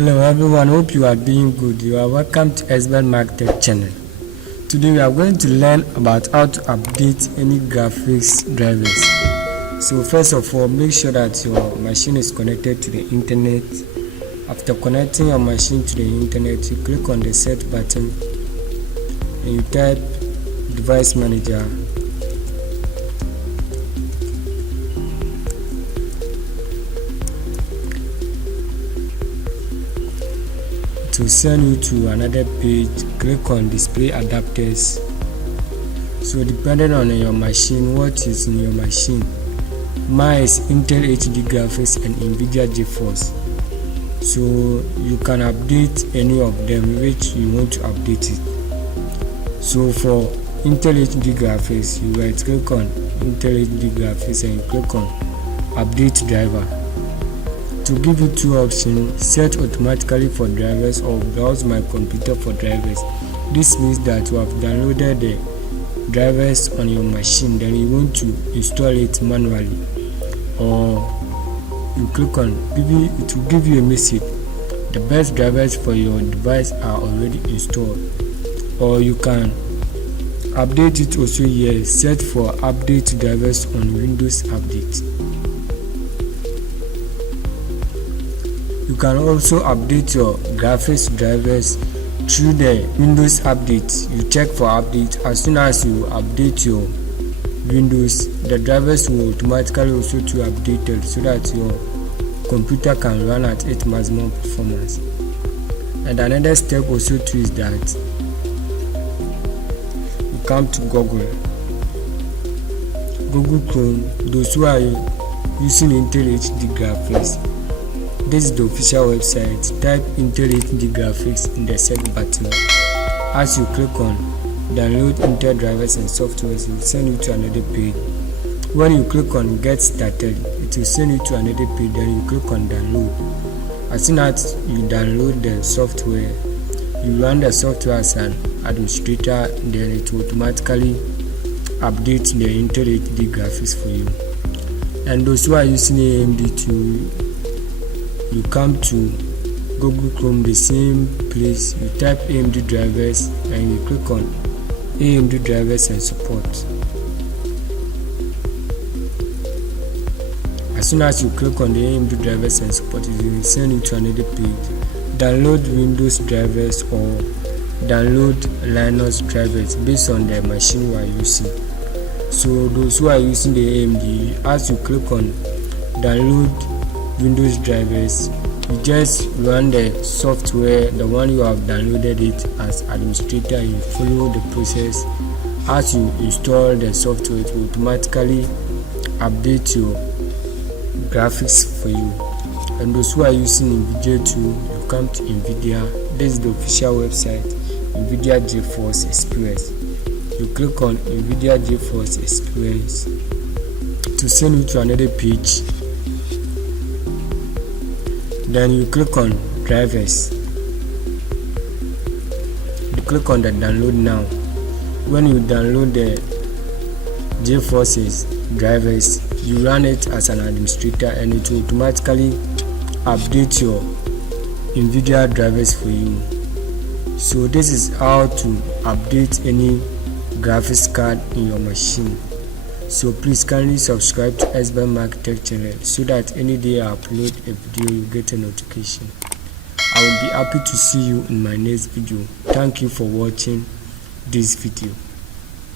Hello everyone, hope you are doing good. You are welcome to ESSBENMARK Tech channel. Today we are going to learn about how to update any graphics drivers. So first of all, make sure that your machine is connected to the internet. After connecting your machine to the internet, you click on the set button and you type device manager. To send you to another page, click on display adapters. So depending on your machine, what is in your machine, mine is Intel HD graphics and NVIDIA GeForce. So you can update any of them which you want to update it. So for Intel HD graphics, you right click on Intel HD graphics and you click on update driver. To give you two options, set automatically for drivers or browse my computer for drivers. This means that you have downloaded the drivers on your machine, then you want to install it manually, or you click on it will give you a message. The best drivers for your device are already installed, or you can update it also here. Set for update drivers on Windows Update. You can also update your graphics drivers through the Windows Update. You check for update. As soon as you update your Windows, the drivers will automatically also to updated so that your computer can run at its maximum performance. And another step also too is that you come to Google Chrome. Those who are using Intel HD graphics, this is the official website. Type Intel HD graphics in the search button. As you click on download Intel drivers and softwares, it will send you to another page. When you click on get started, it will send you to another page. Then you click on download. As soon as you download the software, you run the software as an administrator, then it will automatically update the Intel HD graphics for you. And those who are using AMD too, you come to Google Chrome, the same place. You type AMD drivers and you click on AMD drivers and support. As soon as you click on the AMD drivers and support, it will send you to another page. Download Windows drivers or download Linux drivers based on the machine you are using. So those who are using the AMD, as you click on download Windows drivers, you just run the software, the one you have downloaded it as administrator. You follow the process. As you install the software, it will automatically update your graphics for you. And those who are using NVIDIA too, you come to NVIDIA. This is the official website, NVIDIA GeForce Experience. You click on NVIDIA GeForce Experience to send you to another page. Then you click on drivers. You click on the download now. When you download the GeForce's drivers, you run it as an administrator and it will automatically update your NVIDIA drivers for you. So this is how to update any graphics card in your machine. So please kindly subscribe to ESSBENMARK Tech channel so that any day I upload a video you get a notification. I will be happy to see you in my next video. Thank you for watching this video.